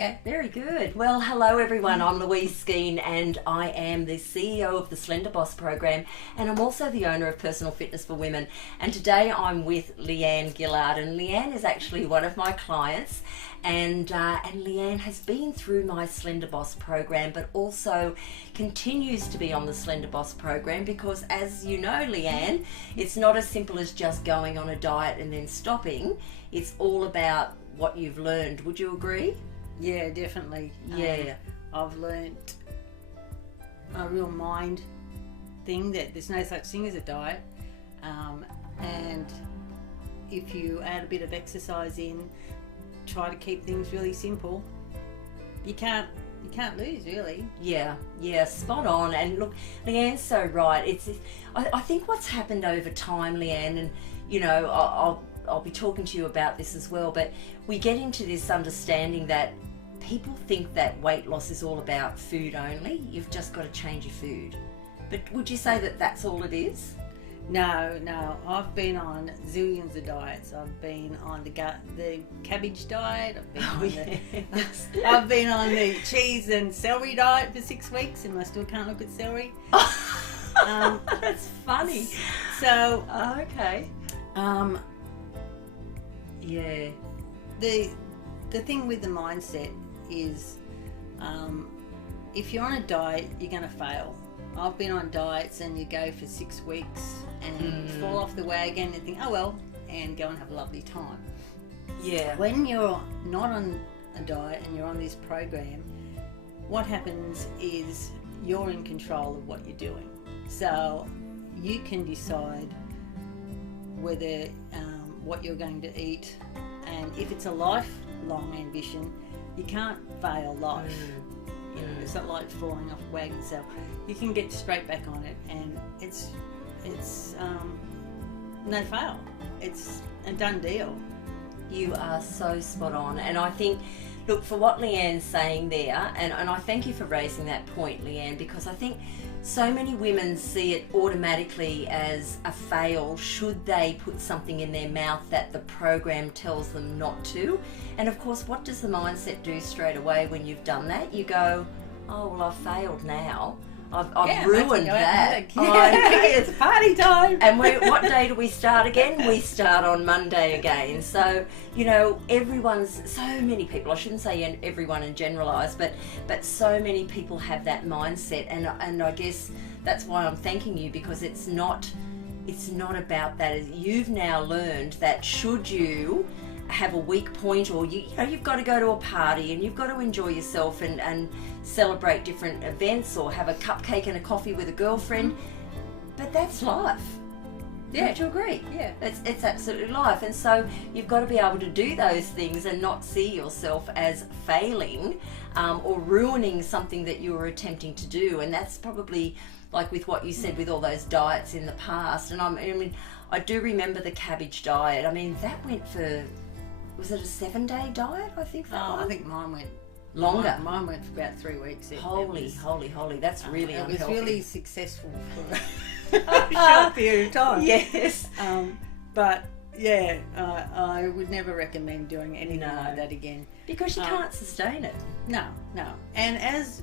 go. Very good. Well, hello everyone. I'm Louise Skeen and I am the CEO of the Slender Boss program, and I'm also the owner of Personal Fitness for Women. And today I'm with Leanne Gillard, and Leanne is actually one of my clients. And Leanne has been through my Slender Boss program, but also continues to be on the Slender Boss program because, as you know, Leanne, it's not as simple as just going on a diet and then stopping. It's all about what you've learned. Would you agree? Yeah, definitely. Yeah. I've learnt a real mind thing that there's no such thing as a diet, and if you add a bit of exercise in, try to keep things really simple, you can't lose, really. Yeah, spot on. And look, Leanne's so right. I think what's happened over time, Leanne, and you know, I'll be talking to you about this as well, but we get into this understanding that people think that weight loss is all about food only. You've just got to change your food. But would you say that that's all it is? No. I've been on zillions of diets. I've been on the cabbage diet. I've been on the cheese and celery diet for 6 weeks, and I still can't look at celery. That's funny. So okay. Yeah. The thing with the mindset is, if you're on a diet, you're going to fail. I've been on diets and you go for 6 weeks and fall off the wagon and think, oh well, and go and have a lovely time. Yeah. When you're not on a diet and you're on this program, what happens is you're in control of what you're doing. So you can decide whether what you're going to eat, and if it's a lifelong ambition, you can't fail life. You know, it's not like falling off a wagon, so you can get straight back on it, and it's no fail. It's a done deal. You are so spot on, and I think, look, for what Leanne's saying there, and I thank you for raising that point, Leanne, because I think so many women see it automatically as a fail should they put something in their mouth that the program tells them not to. And of course, what does the mindset do straight away when you've done that? You go, oh, well, I've failed now. I've ruined that. It's party time. And what day do we start again? We start on Monday again. So, you know, so many people, I shouldn't say everyone and generalise, but so many people have that mindset. And I guess that's why I'm thanking you, because it's not about that. You've now learned that should you have a weak point, or you've got to go to a party and you've got to enjoy yourself and celebrate different events, or have a cupcake and a coffee with a girlfriend, but that's life. Yeah. Don't you agree? Yeah. It's absolutely life. And so you've got to be able to do those things and not see yourself as failing or ruining something that you were attempting to do. And that's probably like with what you said with all those diets in the past. And I do remember the cabbage diet. I mean, that went for, was it a 7-day diet? I think I think mine went longer. Mine went for about 3 weeks. Holy. That's really unhealthy. It was really successful for a short period of time. Yes. But yeah, I would never recommend doing anything like that again. Because you can't sustain it. No. And as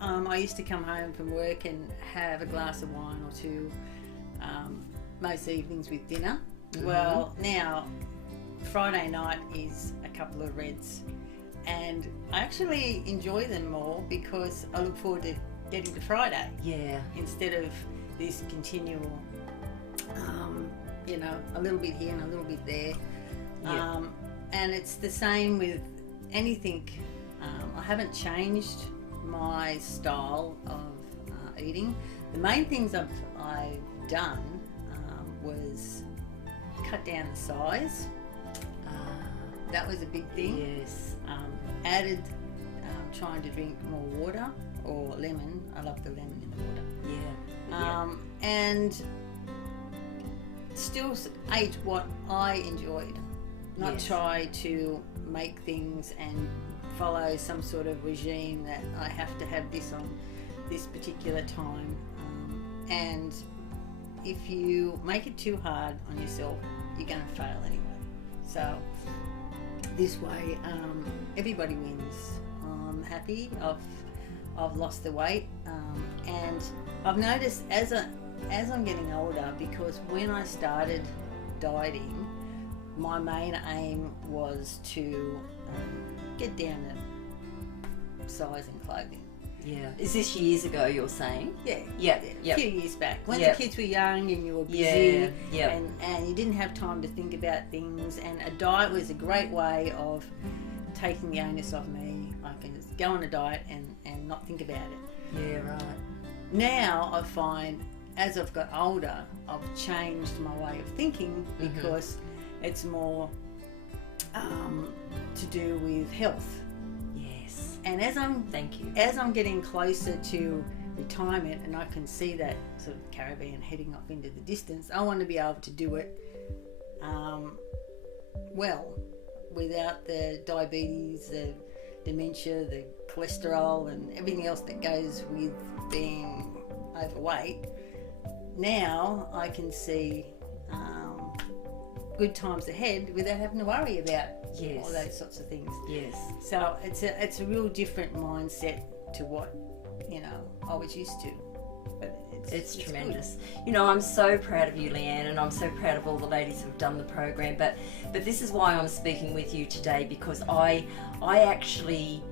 I used to come home from work and have a glass of wine or two most evenings with dinner. Well, now Friday night is a couple of reds, and I actually enjoy them more because I look forward to getting to Friday. Yeah. Instead of this continual, a little bit here and a little bit there. Yeah. And it's the same with anything. I haven't changed my style of eating. The main things I've done was cut down the size. That was a big thing. Yes. Added trying to drink more water, or lemon. I love the lemon in the water. Yeah. And still ate what I enjoyed. Not try to make things and follow some sort of regime that I have to have this on this particular time. And if you make it too hard on yourself, you're going to fail anyway. So this way, everybody wins happy. I've lost the weight, and I've noticed as I'm getting older, because when I started dieting, my main aim was to get down to size in clothing. Yeah. Is this years ago you're saying? Yeah. Yeah. A few years back. When Yep. the kids were young and you were busy Yeah. and you didn't have time to think about things, and a diet was a great way of taking the onus off me. I can just go on a diet and not think about it. Yeah, right. Now I find, as I've got older, I've changed my way of thinking, because it's more to do with health. Yes. And as Thank you. I'm getting closer to retirement, and I can see that sort of caravan heading off into the distance, I want to be able to do it well, without the diabetes, the dementia, the cholesterol, and everything else that goes with being overweight. Now I can see good times ahead without having to worry about all those sorts of things. Yes. So it's a real different mindset to what I was used to. But it's tremendous. Good. You know, I'm so proud of you, Leanne, and I'm so proud of all the ladies who've done the program. But this is why I'm speaking with you today, because I actually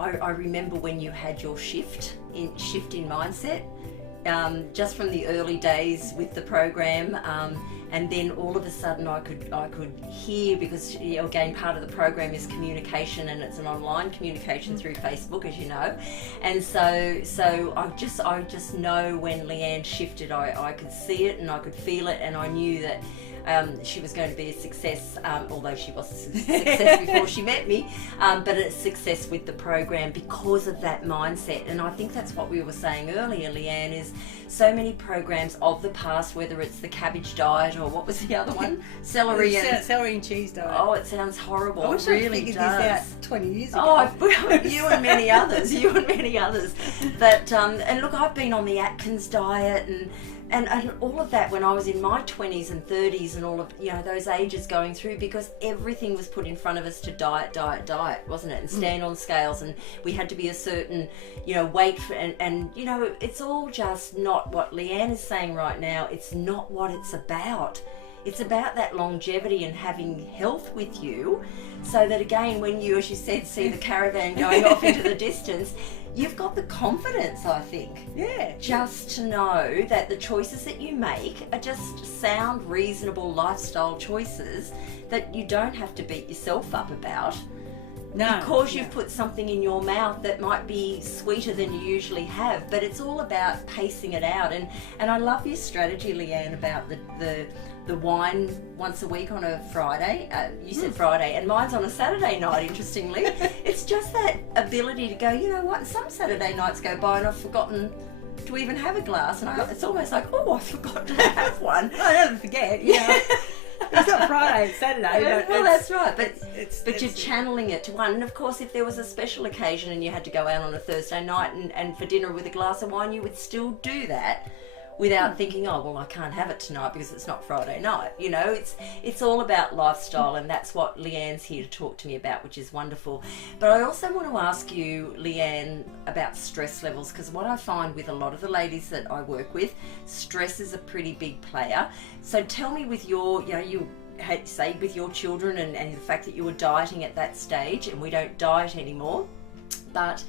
remember when you had your shift in mindset, just from the early days with the program, and then all of a sudden I could hear, because again, part of the program is communication, and it's an online communication through Facebook, as you know, and so I just know when Leanne shifted, I could see it and I could feel it, and I knew that she was going to be a success, although she was a success before she met me, but a success with the program because of that mindset. And I think that's what we were saying earlier, Leanne, is so many programs of the past, whether it's the cabbage diet or what was the other one? Celery and cheese diet. Oh, it sounds horrible. I wish it really I figured does. this out 20 years ago. Oh, you and many others. But and look, I've been on the Atkins diet and all of that when I was in my 20s and 30s, and all of those ages going through, because everything was put in front of us to diet, wasn't it? And stand on scales, and we had to be a certain weight and it's all just not what Leanne is saying right now. It's not what it's about. It's about that longevity and having health with you, so that again, when you, as you said, see the caravan going off into the distance, you've got the confidence, I think. Yeah. Just to know that the choices that you make are just sound, reasonable lifestyle choices that you don't have to beat yourself up about. No. Because you've put something in your mouth that might be sweeter than you usually have. But it's all about pacing it out. And I love your strategy, Leanne, about the wine once a week on a Friday. You said Friday, and mine's on a Saturday night, interestingly. It's just that ability to go, you know what, some Saturday nights go by and I've forgotten to even have a glass, and it's almost like, oh, I forgot to have one. I never forget. Yeah. It's not Friday, it's Saturday. Yeah, well, that's right. But you're channeling it to one. And of course, if there was a special occasion and you had to go out on a Thursday night and for dinner with a glass of wine, you would still do that without thinking, oh, well, I can't have it tonight because it's not Friday night. It's all about lifestyle, and that's what Leanne's here to talk to me about, which is wonderful. But I also want to ask you, Leanne, about stress levels, because what I find with a lot of the ladies that I work with, stress is a pretty big player. So tell me, with your, you had say with your children and the fact that you were dieting at that stage, and we don't diet anymore, but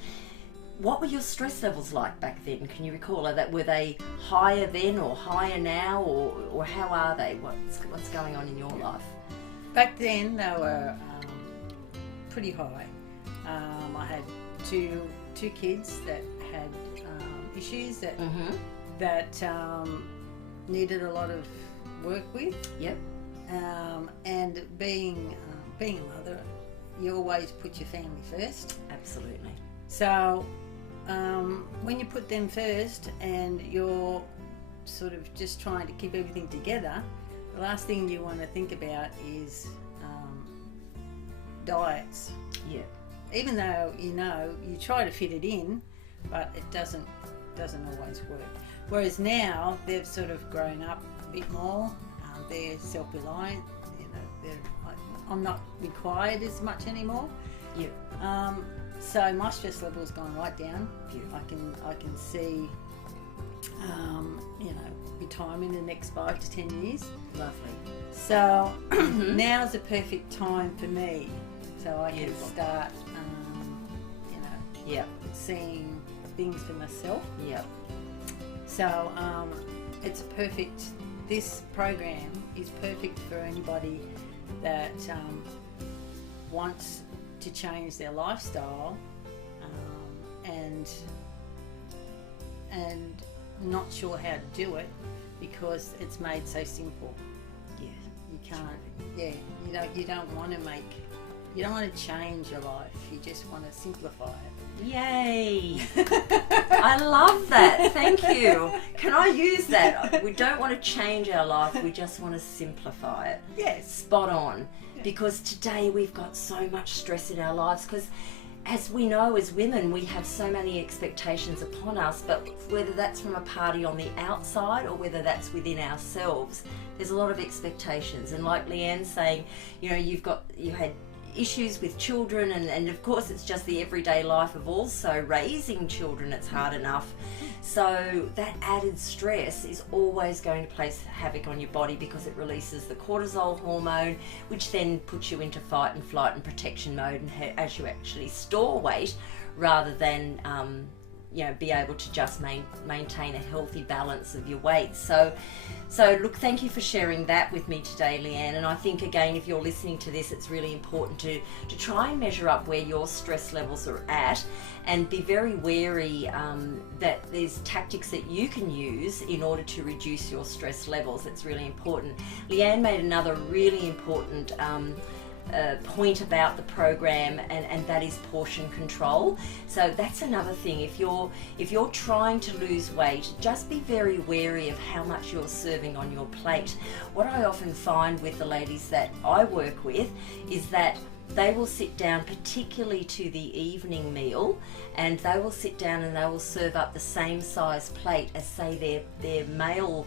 what were your stress levels like back then? Can you recall? Were they higher then or higher now, or how are they? What's going on in your life? Back then they were pretty high. I had two kids that had issues that needed a lot of work with. Yep. And being a mother, you always put your family first. Absolutely. So when you put them first and you're sort of just trying to keep everything together, the last thing you want to think about is diets. Yeah. Even though you try to fit it in, but it doesn't always work. Whereas now they've sort of grown up a bit more. They're So my stress level has gone right down. Beautiful. I can see, retirement in the next 5 to 10 years. Lovely. So now's the perfect time for me, so I can Beautiful. start, Yep. seeing things for myself. Yep. So it's perfect. This program is perfect for anybody that wants to change their lifestyle and not sure how to do it because it's made so simple. Yeah. You can't. You don't want to change your life. You just want to simplify it. Yay! I love that. Thank you. Can I use that? We don't want to change our life. We just want to simplify it. Yes. Spot on. Because today we've got so much stress in our lives because as we know as women we have so many expectations upon us, but whether that's from a party on the outside or whether that's within ourselves, there's a lot of expectations. And like Leanne's saying, you had issues with children and of course it's just the everyday life of also raising children. It's hard enough. So that added stress is always going to place havoc on your body because it releases the cortisol hormone, which then puts you into fight and flight and protection mode, and as you actually store weight rather than be able to just maintain a healthy balance of your weight. So look, thank you for sharing that with me today, Leanne. And I think again, if you're listening to this, it's really important to try and measure up where your stress levels are at, and be very wary that there's tactics that you can use in order to reduce your stress levels. It's really important. Leanne made another really important point about the program, and that is portion control. So that's another thing. If you're trying to lose weight, just be very wary of how much you're serving on your plate. What I often find with the ladies that I work with is that they will sit down, particularly to the evening meal, and they will sit down and they will serve up the same size plate as say their male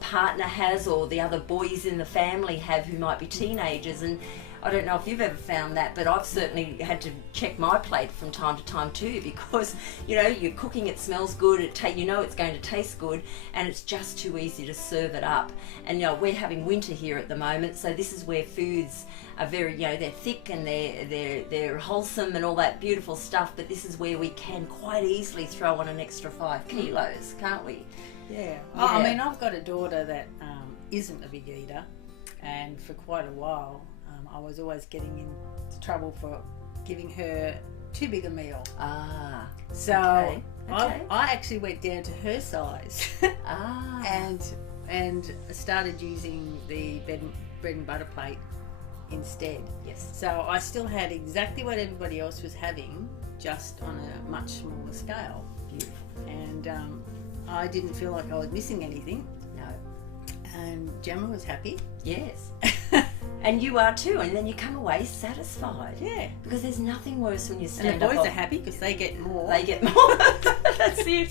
partner has, or the other boys in the family have who might be teenagers. And I don't know if you've ever found that, but I've certainly had to check my plate from time to time too, because you're cooking, it smells good, it's going to taste good, and it's just too easy to serve it up. And we're having winter here at the moment, so this is where foods are very, they're thick and they're wholesome and all that beautiful stuff, but this is where we can quite easily throw on an extra 5 kilos, can't we? Yeah. Oh, I mean, I've got a daughter that isn't a big eater, and for quite a while I was always getting into trouble for giving her too big a meal. Ah. So okay. I actually went down to her size and started using the bread and butter plate instead. Yes. So I still had exactly what everybody else was having, just on a much smaller scale. Beautiful. And I didn't feel like I was missing anything. No. And Gemma was happy. Yes. And you are too, and then you come away satisfied. Yeah. Because there's nothing worse when you stand up. And the boys are happy because they get more. They get more. That's it.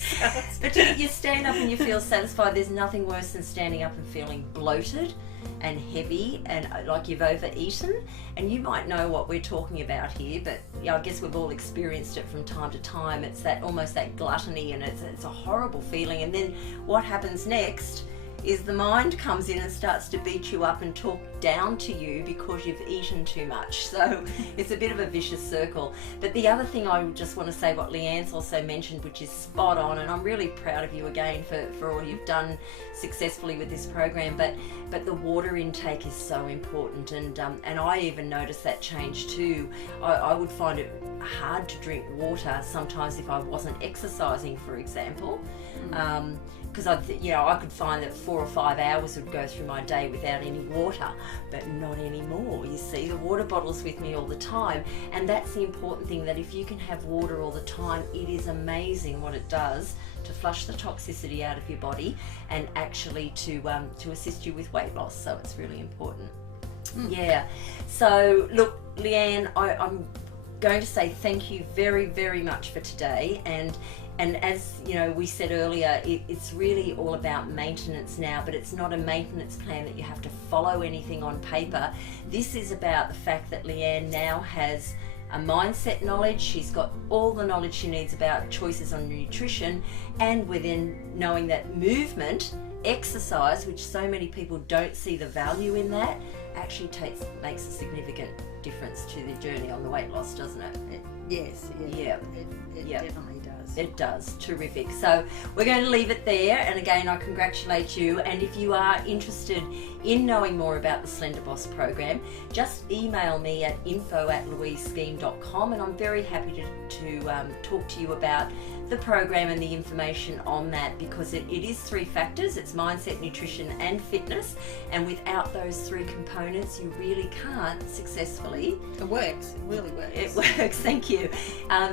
But you stand up and you feel satisfied. There's nothing worse than standing up and feeling bloated and heavy and like you've overeaten. And you might know what we're talking about here, but I guess we've all experienced it from time to time. It's that almost that gluttony, and it's a horrible feeling. And then what happens next is the mind comes in and starts to beat you up and talk down to you because you've eaten too much. So it's a bit of a vicious circle. But the other thing I just want to say, what Leanne's also mentioned, which is spot on, and I'm really proud of you again for all you've done successfully with this program, but the water intake is so important, and I even noticed that change too. I would find it hard to drink water sometimes if I wasn't exercising, for example. Because I could find that 4 or 5 hours would go through my day without any water, but not anymore. You see, the water bottle's with me all the time, and that's the important thing, that if you can have water all the time, it is amazing what it does to flush the toxicity out of your body and actually to assist you with weight loss. So it's really important. Yeah. So look, Leanne, I'm going to say thank you very, very much for today, and as we said earlier, it's really all about maintenance now, but it's not a maintenance plan that you have to follow anything on paper. This is about the fact that Leanne now has a mindset knowledge. She's got all the knowledge she needs about choices on nutrition, and within knowing that movement, exercise, which so many people don't see the value in that, actually makes a significant difference to the journey on the weight loss, doesn't it? Yes. Yeah. It definitely does. It does. Terrific. So we're going to leave it there, and again I congratulate you, and if you are interested in knowing more about the Slender Boss program, just email me at info@louisescheme.com, and I'm very happy to talk to you about the program and the information on that, because it is 3 factors. It's mindset, nutrition and fitness, and without those 3 components you really can't successfully. It works. It really works. It works. Thank you.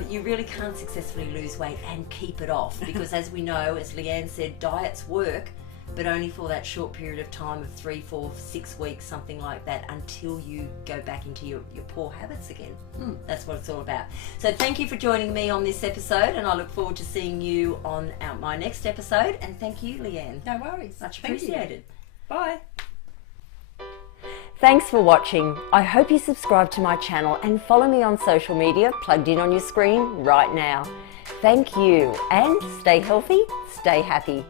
You really can't successfully lose weight and keep it off, because as we know, as Leanne said, diets work, but only for that short period of time of 3, 4, 6 weeks, something like that, until you go back into your poor habits again. That's what it's all about. So thank you for joining me on this episode, and I look forward to seeing you on my next episode. And thank you, Leanne. No worries. Much appreciated. Bye. Thanks for watching. I hope you subscribe to my channel and follow me on social media plugged in on your screen right now. Thank you, and stay healthy, stay happy.